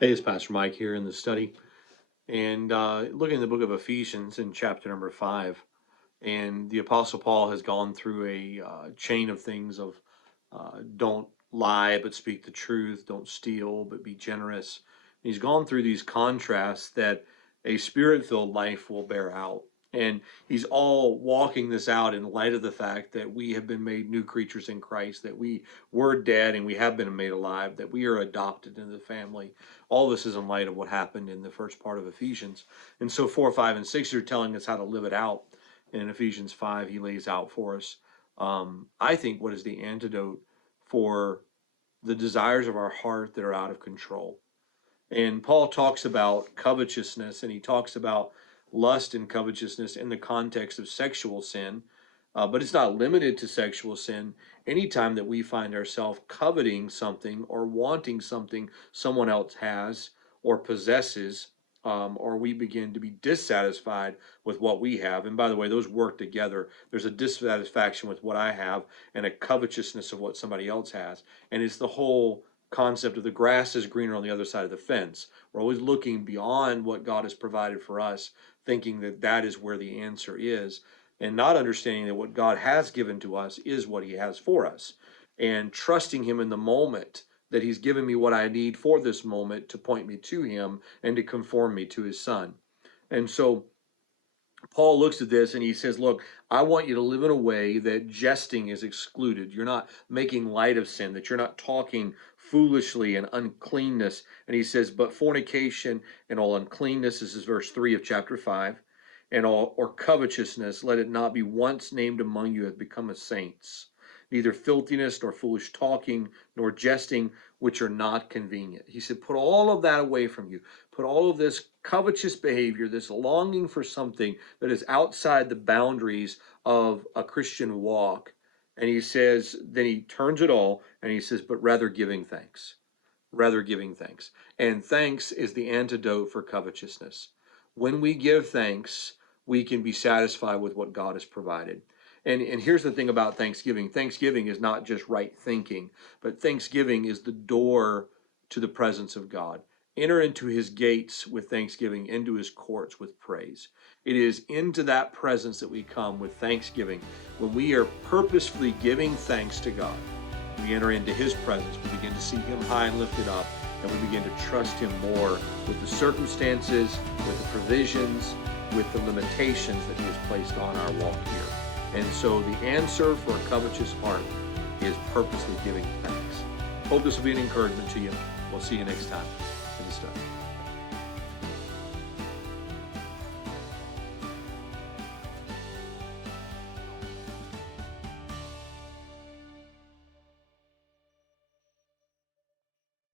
Hey, it's Pastor Mike here in the study, and looking at the book of Ephesians in chapter number 5. And the Apostle Paul has gone through a chain of things of don't lie but speak the truth, don't steal but be generous. He's gone through these contrasts that a spirit-filled life will bear out. And he's all walking this out in light of the fact that we have been made new creatures in Christ, that we were dead and we have been made alive, that we are adopted into the family. All this is in light of what happened in the first part of Ephesians. And so 4, 5, and 6 are telling us how to live it out. And in Ephesians 5, he lays out for us, I think, what is the antidote for the desires of our heart that are out of control. And Paul talks about covetousness, and he talks about lust and covetousness in the context of sexual sin, but it's not limited to sexual sin. Anytime that we find ourselves coveting something or wanting something someone else has or possesses, or we begin to be dissatisfied with what we have. And by the way, those work together. There's a dissatisfaction with what I have and a covetousness of what somebody else has. And it's the whole concept of the grass is greener on the other side of the fence. We're always looking beyond what God has provided for us, thinking that that is where the answer is, and not understanding that what God has given to us is what he has for us, and trusting him in the moment that he's given me what I need for this moment to point me to him and to conform me to his son. And so Paul looks at this and he says, look, I want you to live in a way that jesting is excluded. You're not making light of sin, that you're not talking foolishly and uncleanness. And he says, but fornication and all uncleanness, this is verse 3 of chapter 5, and all or covetousness, let it not be once named among you as become as saints. Neither filthiness, nor foolish talking, nor jesting, which are not convenient. He said, put all of that away from you. Put all of this covetous behavior, this longing for something that is outside the boundaries of a Christian walk. And he says, then he turns it all and he says, but rather giving thanks. Rather giving thanks. And thanks is the antidote for covetousness. When we give thanks, we can be satisfied with what God has provided. And here's the thing about Thanksgiving. Thanksgiving is not just right thinking, but Thanksgiving is the door to the presence of God. Enter into his gates with thanksgiving, into his courts with praise. It is into that presence that we come with thanksgiving. When we are purposefully giving thanks to God, we enter into his presence. We begin to see him high and lifted up, and we begin to trust him more with the circumstances, with the provisions, with the limitations that he has placed on our walk here. And so the answer for a covetous heart is purposely giving thanks. Hope this will be an encouragement to you. We'll see you next time in the study.